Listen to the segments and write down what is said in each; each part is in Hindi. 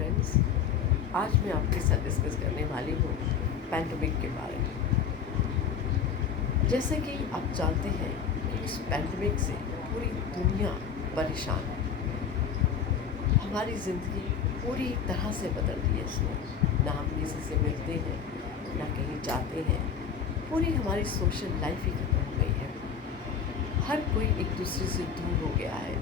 फ्रेंड्स, आज मैं आपके साथ डिस्कस करने वाली हूँ पैंडेमिक के बारे में। जैसे कि आप जानते हैं कि इस पैंडेमिक से पूरी दुनिया परेशान है। हमारी ज़िंदगी पूरी तरह से बदल दी है इसने। ना हम किसी से मिलते हैं, ना कहीं जाते हैं। पूरी हमारी सोशल लाइफ ही खत्म हो गई है। हर कोई एक दूसरे से दूर हो गया है।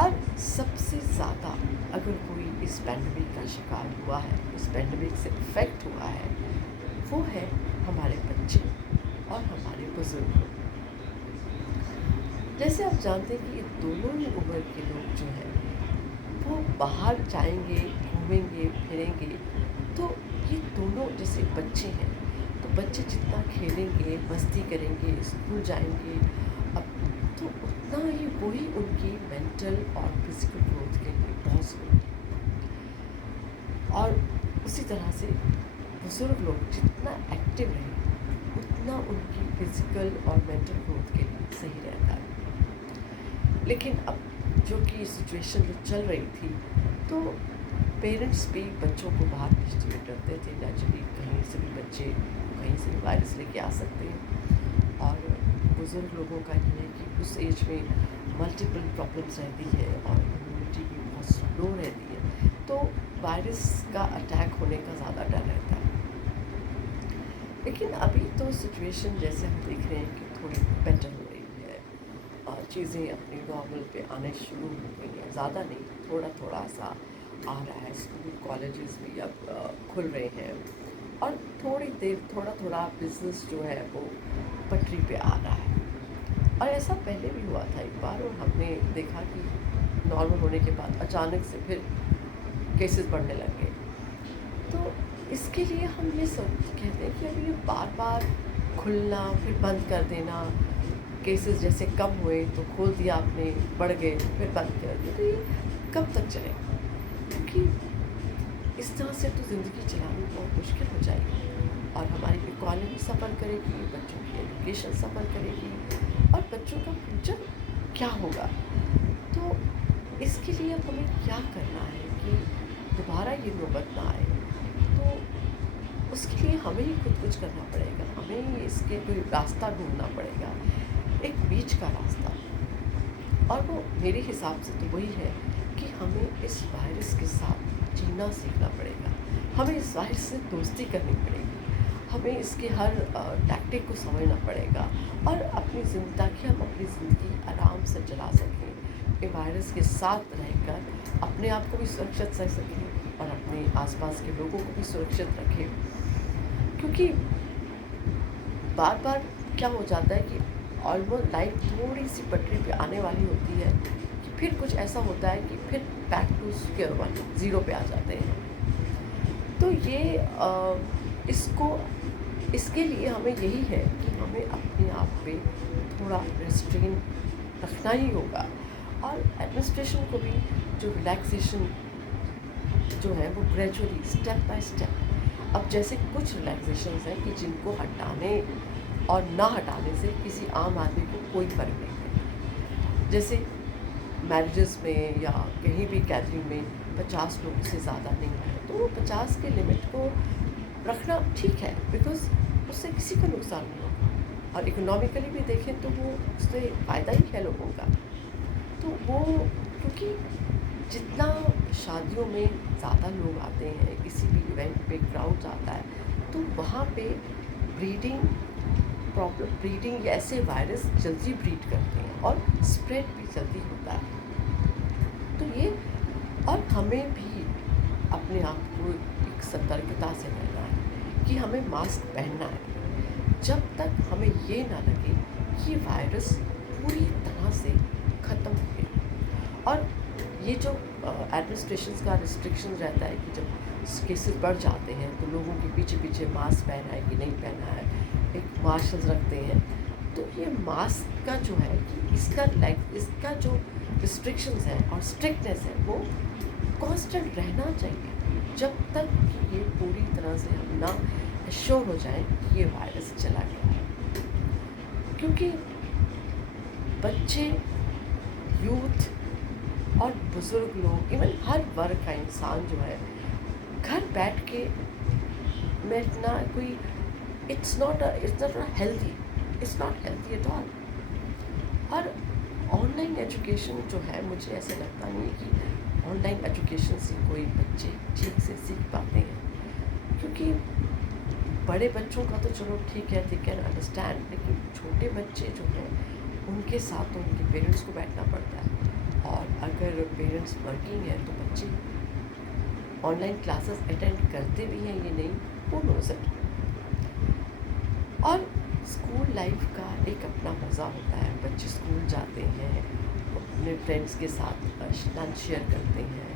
और सबसे ज़्यादा अगर कोई इस पैंडेमिक का शिकार हुआ है, इस पैंडेमिक से इफ़ेक्ट हुआ है, वो है हमारे बच्चे और हमारे बुज़ुर्ग लोग। जैसे आप जानते हैं कि ये दोनों ही उम्र के लोग जो हैं वो बाहर जाएंगे, घूमेंगे फिरेंगे। तो ये दोनों जैसे बच्चे हैं, तो बच्चे जितना खेलेंगे, मस्ती करेंगे, स्कूल जाएंगे, अब तो उतना ही वही उनकी मेंटल और फिजिकल ग्रोथ के लिए बहुत ज़रूरी है। और उसी तरह से बुज़ुर्ग लोग जितना एक्टिव रहें, उतना उनकी फिजिकल और मेंटल ग्रोथ के लिए सही रहता है। लेकिन अब जो कि सिचुएशन जो चल रही थी, तो पेरेंट्स भी बच्चों को बाहर भेजने में डरते थे। नेचुरली कहीं से भी बच्चे कहीं से भी वायरस लेके आ सकते हैं। और बुज़ुर्ग लोगों का ये है कि उस एज में मल्टीपल प्रॉब्लम्स रहती है और इम्यूनिटी भी बहुत स्लो रहती है, तो वायरस का अटैक होने का ज़्यादा डर रहता है। लेकिन अभी तो सिचुएशन जैसे हम देख रहे हैं कि थोड़ी बेटर हो रही है और चीज़ें अपनी नॉर्मल पे आने शुरू हो गई हैं। ज़्यादा नहीं, थोड़ा थोड़ा सा आ रहा है। स्कूल कॉलेजेस भी अब खुल रहे हैं और थोड़ी देर थोड़ा थोड़ा बिजनेस जो है वो पटरी पे आ रहा है। और ऐसा पहले भी हुआ था एक बार, और हमने देखा कि नॉर्मल होने के बाद अचानक से फिर केसेस बढ़ने लगे। तो इसके लिए हम ये सब कहते हैं कि अभी ये बार बार खुलना फिर बंद कर देना, केसेस जैसे कम हुए तो खोल दिया आपने, बढ़ गए फिर बंद कर दिया, तो ये कब तक चलेगा? क्योंकि इस तरह से तो ज़िंदगी चलानी बहुत मुश्किल हो जाएगी और हमारी इकॉनमी सफ़र करेगी, बच्चों की एजुकेशन सफ़र करेगी और बच्चों का फ्यूचर क्या होगा। तो इसके लिए अब हमें क्या करना है कि दोबारा ये नौबत ना आए। तो उसके लिए हमें ही खुद कुछ करना पड़ेगा, हमें ही इसके कोई रास्ता ढूंढना पड़ेगा, एक बीच का रास्ता। और वो मेरे हिसाब से तो वही है कि हमें इस वायरस के साथ जीना सीखना पड़ेगा। हमें इस वायरस से दोस्ती करनी पड़ेगी, हमें इसके हर टैक्टिक को समझना पड़ेगा और अपनी ताकि हम अपनी ज़िंदगी आराम से चला सकें, ये वायरस के साथ रहकर अपने आप को भी सुरक्षित रख सकें और अपने आसपास के लोगों को भी सुरक्षित रखें। क्योंकि बार बार क्या हो जाता है कि ऑलमोस्ट लाइफ थोड़ी सी पटरी पे आने वाली होती है कि फिर कुछ ऐसा होता है कि फिर back to square one, zero पे आ जाते हैं। तो ये इसको इसके लिए हमें यही है कि हमें अपने आप पे थोड़ा रेस्ट्रेन रखना ही होगा और एडमिनिस्ट्रेशन को भी जो रिलैक्सेशन जो है वो ग्रेजुअली स्टेप बाय स्टेप। अब जैसे कुछ रिलैक्सेशंस हैं कि जिनको हटाने और ना हटाने से किसी आम आदमी को कोई फ़र्क नहीं पड़ता। जैसे मैरिजेस में या कहीं भी गैदरिंग में 50 लोगों से ज़्यादा नहीं है, तो वो 50 के लिमिट को रखना ठीक है, बिकॉज़ उससे किसी को नुकसान नहीं होगा और इकोनॉमिकली भी देखें तो वो उससे फ़ायदा ही है लोगों का। तो वो क्योंकि जितना शादियों में ज़्यादा लोग आते हैं, किसी भी इवेंट पे क्राउड आता है, तो वहाँ पे ब्रीडिंग ब्रीडिंग ऐसे वायरस जल्दी ब्रीड करते हैं और स्प्रेड भी जल्दी होता है। तो ये और हमें भी अपने आप को एक सतर्कता से रहना है कि हमें मास्क पहनना है जब तक हमें ये ना लगे कि वायरस पूरी तरह से ख़त्म हो गई। और ये जो एडमिनिस्ट्रेशन का रिस्ट्रिक्शन रहता है कि जब केसेस बढ़ जाते हैं तो लोगों के पीछे पीछे मास्क पहना है कि नहीं पहना है, एक मार्शल्स रखते हैं। तो ये मास्क का जो है कि इसका जो रिस्ट्रिक्शंस है और स्ट्रिक्टनेस है वो कांस्टेंट रहना चाहिए जब तक कि ये पूरी तरह से हम ना एश्योर हो जाए कि ये वायरस चला गया है। क्योंकि बच्चे, यूथ और बुज़ुर्ग लोग, इवन हर वर्ग का इंसान जो है घर बैठ के मैं इतना कोई it's not healthy, it's not healthy at all. और ऑनलाइन एजुकेशन जो है, मुझे ऐसा लगता नहीं है कि ऑनलाइन एजुकेशन से कोई बच्चे ठीक से सीख पाते हैं, क्योंकि बड़े बच्चों का तो चलो ठीक है, दे कैन अंडरस्टैंड, लेकिन छोटे बच्चे जो हैं उनके साथ तो उनके पेरेंट्स को बैठना पड़ता है। और अगर पेरेंट्स वर्किंग है तो बच्चे ऑनलाइन क्लासेस अटेंड करते भी हैं, ये नहीं, वो नोज इट। और स्कूल लाइफ का एक अपना मज़ा होता है, बच्चे स्कूल जाते हैं, अपने फ्रेंड्स के साथ लंच शेयर करते हैं,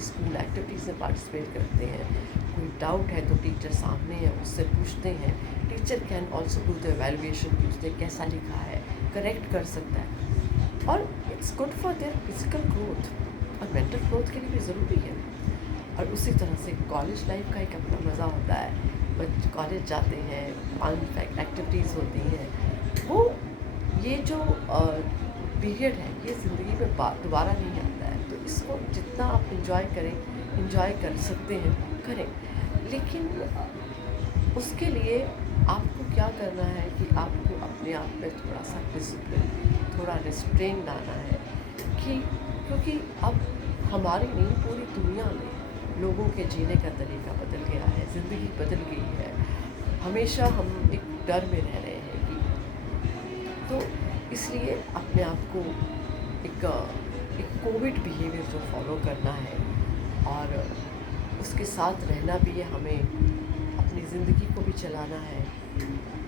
स्कूल एक्टिविटीज़ में पार्टिसिपेट करते हैं। कोई डाउट है तो टीचर सामने है, उससे पूछते हैं। Teacher can also do the evaluation, पूछते हैं कैसा लिखा है, करेक्ट कर सकता है। और it's good for their physical growth और मेंटल ग्रोथ के लिए भी ज़रूरी है। और उसी तरह से कॉलेज लाइफ का एक अपना मज़ा होता है, बच्चे कॉलेज जाते हैं, फन एक्टिविटीज़ होती हैं। वो ये जो पीरियड है, ये ज़िंदगी में दोबारा नहीं आता है, तो इसको जितना आप इंजॉय करें, इंजॉय कर सकते हैं करें। लेकिन उसके लिए आपको क्या करना है कि आपको अपने आप में थोड़ा सा डिसिप्लिन, थोड़ा रिस्ट्रेन लाना है, कि क्योंकि अब हमारी नहीं, पूरी दुनिया में लोगों के जीने का तरीका बदल गया है, ज़िंदगी बदल गई है। हमेशा हम एक डर में रह रहे हैं कि, तो इसलिए अपने आप को एक एक कोविड बिहेवियर जो फॉलो करना है और उसके साथ रहना भी है, हमें अपनी ज़िंदगी को भी चलाना है।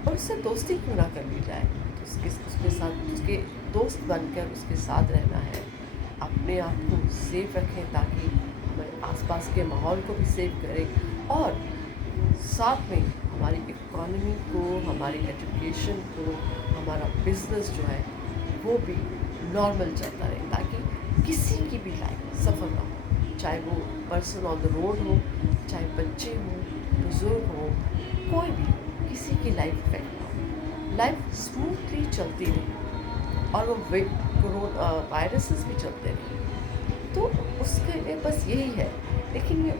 और उससे दोस्ती क्यों ना कर ली जाए, तो उसके साथ उसके दोस्त बनकर उसके साथ रहना है। अपने आप को सेफ रखें ताकि हमारे आसपास के माहौल को भी सेव करें, और साथ में हमारी इकोनॉमी को, हमारी एजुकेशन को, हमारा बिजनेस जो है वो भी नॉर्मल चलता रहे, ताकि किसी की भी लाइफ सफ़र ना हो, चाहे वो पर्सन ऑन द रोड हो, चाहे बच्चे हों, बुज़ुर्ग हो, कोई भी, किसी की लाइफ इफेक्ट ना हो, लाइफ स्मूथली चलती रहे। और वो कोरोना वायरसेस भी चलते रहे, तो उसके लिए बस यही है। लेकिन ये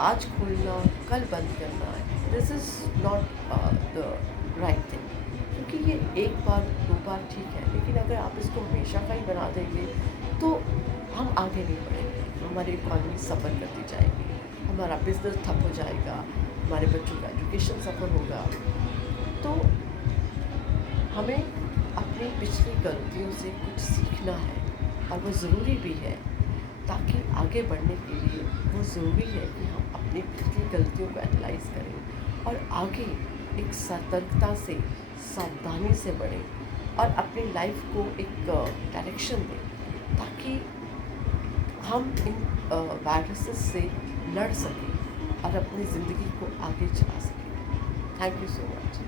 आज खोलना कल बंद करना, this is not the right thing, क्योंकि ये एक बार दो बार ठीक है, लेकिन अगर आप इसको हमेशा का ही बना देंगे तो हम आगे नहीं बढ़ेंगे, हमारी इकॉनमी सफ़र करती जाएगी, हमारा बिजनेस ठप हो जाएगा, हमारे बच्चों का एजुकेशन सफ़र होगा। तो हमें अपनी पिछली गलतियों से कुछ सीखना है, और वो ज़रूरी भी है, ताकि आगे बढ़ने के लिए वो ज़रूरी है कि हम अपनी पिछली गलतियों को एनालाइज़ करें और आगे एक सतर्कता से, सावधानी से बढ़ें और अपनी लाइफ को एक डायरेक्शन दें, ताकि हम इन वायरसेस से लड़ सकें और अपनी ज़िंदगी को आगे चला सकें। Thank you so much.